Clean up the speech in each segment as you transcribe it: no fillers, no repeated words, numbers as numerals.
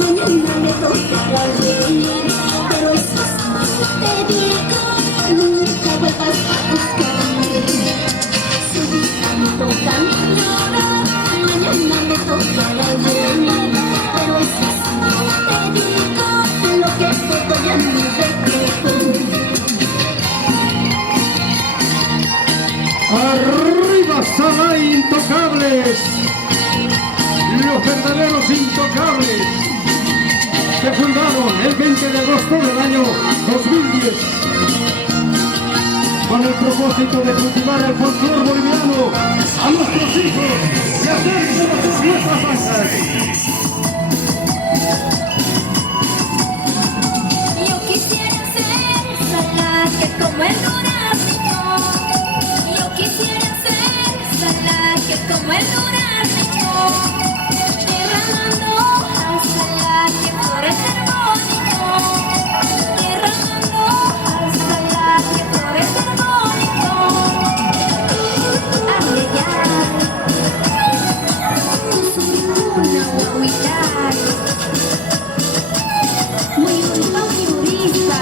Mañana me toca volver, pero eso sí te digo, nunca vuelvas a buscarme. Subí tanto camino, mañana me toca volver, pero eso sí te digo, lo que todo ya no recuerdo. ¡Arriba, Salai Intocables! Los verdaderos intocables se fundaron el 20 de agosto del año 2010 con el propósito de cultivar el folclore boliviano a nuestros hijos y hacer conocer nuestras danzas. Yo quisiera ser salvaje como el durazno. Yo quisiera ser salvaje como el durazno. Derramando hojas salvaje por este armónico. Derramando hojas salvaje por este armónico. Arrellar, una guaguitar. Muy bonito, muy bonita.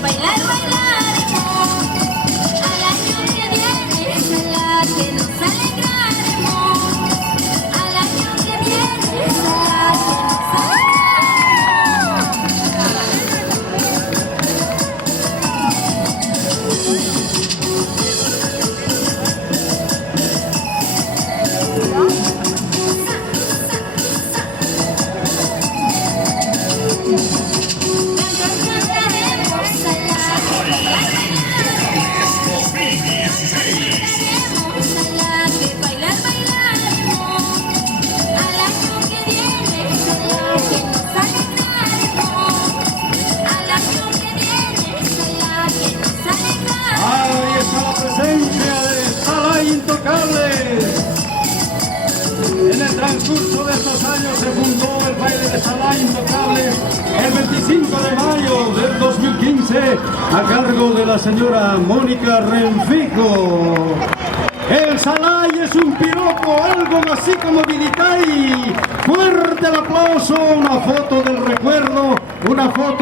Bailar, bailaremos, al año que viene, ojalá que nos alegraremos, al año que viene, ojalá que nos En el transcurso de estos años se fundó el baile de Salai Intocables el 25 de mayo del 2015 a cargo de la señora Mónica Renfico. El Salai es un piropo, algo así como Viditay. Fuerte el aplauso, una foto del recuerdo, una foto